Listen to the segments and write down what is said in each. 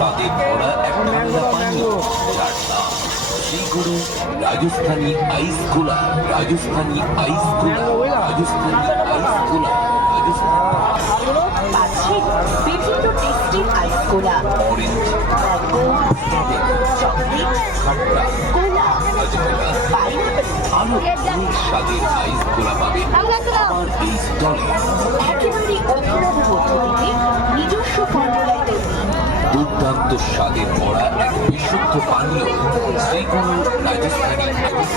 স্বাদে ভরা এক ঠান্ডা পানীয় যার নাম শ্রীগুরু রাজস্থানী আইস গোলা। রাজস্থানী আইস গোলা, রাজস্থানী আইস গোলা, পাচ্ছেন বিভিন্ন টেস্টের আইস গোলা, অরেঞ্জ, ম্যাঙ্গো, চকলেট, খাট্টা, কোলা, হাজমোলা, পাইনাপেল, আরো অনেক স্বাদের আইস গোলা পাবেন আমার এই স্টলে। একেবারে অভিনব পদ্ধতিতে নিজস্ব ফর্মুলায় তৈরি দুর্দান্ত স্বাদে ভরা এক বিশুদ্ধ পানীয় শ্রীগুরু রাজস্থানী আইস।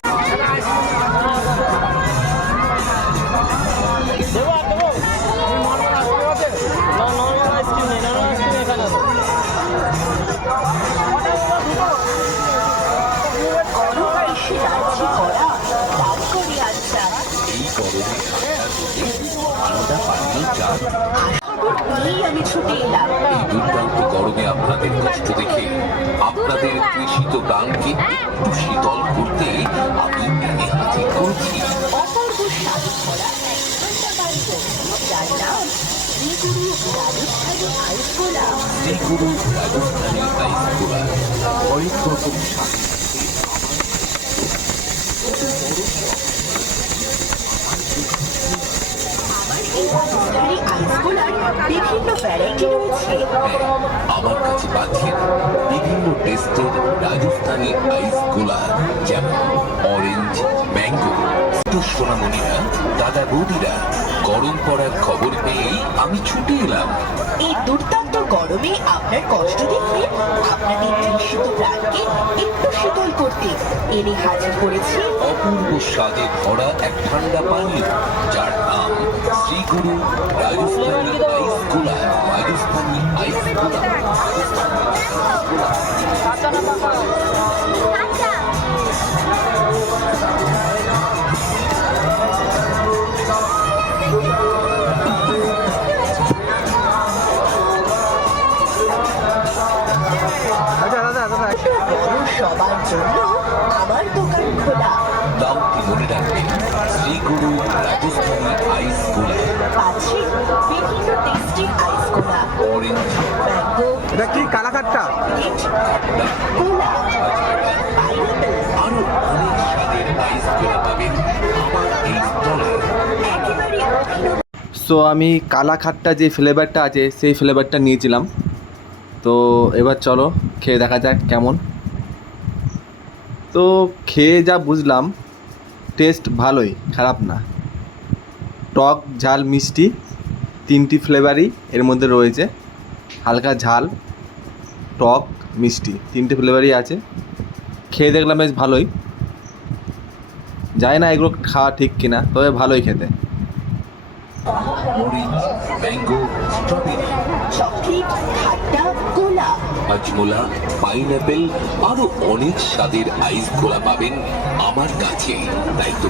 গরম এসে রাজ্যে করা ডাল করে আচার এই গরমে ঠান্ডা পানীয় চা। খবর পেয়েই আমি ছুটে এলাম। এই দুর্দান্ত গরমে আপনাদের কষ্ট দেখে আপনাদের তৃষিত গানকে একটু শীতল করতে আমি এনে হাজির করেছি অপূর্ব স্বাদে ভরা এক ঠান্ডা পানীয় যার নাম শ্রীগুরু রাজস্থানী আইস গোলা। শ্রীগুরু রাজস্থানী আইস গোলা। কয়েক রকম স্বাদ আমার এই রাজস্থানী আইস গোলার বিভিন্ন ভ্যারাইটি রয়েছে। আমার কাছে পাচ্ছেন বিভিন্ন টেস্টের রাজস্থানী আইস গোলা, যেমন অরেঞ্জ, ম্যাঙ্গো। সোনামণিরা, দাদা বৌদিরা, গরম পড়ার খবর পেয়েই আমি ছুটে এলাম এই দুর্দান্ত গরমে আপনার কষ্ট দেখে আপনাদের তৃষিত প্রাণকে একটু শীতল করতে এনে হাজির করেছি অপূর্ব স্বাদে ভরা এক ঠান্ডা পানীয় যার নাম শ্রীগুরু রাজস্থানী আইস গোলা। রাজস্থানী আইস গোলা। সবার জন্য আমার দোকান খোলা। দামটি মনে রাখবেন, শ্রীগুরু রাজস্থানী আইস গোলা। পাচ্ছেন বিভিন্ন টেস্টের আইস গোলা, অরেঞ্জ, ম্যাঙ্গো, এটা কি কালাকাটটা? খাট্টা, কোলা, হাজমোলা, পাইনাপেল, আরো অনেক স্বাদের আইস গোলা পাবেন আমার এই স্টলে। একেবারে অভিনব। সো আমি কালাখাট্টা যে ফ্লেভারটা আছে সেই ফ্লেভারটা নিয়েছিলাম। তো এবার চলো খেয়ে দেখা যাক কেমন। তো খেয়ে যা বুঝলাম টেস্ট ভালোই, খারাপ না। টক, ঝাল, মিষ্টি তিনটি ফ্লেভারই এর মধ্যে রয়েছে। হালকা ঝাল, টক, মিষ্টি তিনটে ফ্লেভারই আছে। খেয়ে দেখলাম বেশ ভালোই। জানি না এগুলো খাওয়া ঠিক কিনা, তবে ভালোই খেতে। অরেঞ্জ, ম্যাঙ্গো, স্ট্রবেরি, চকলেট, খাট্টা, কোলা, হাজমোলা, পাইনাপেল, আরো অনেক স্বাদের আইস গোলা পাবেন আমার কাছে। তাই তো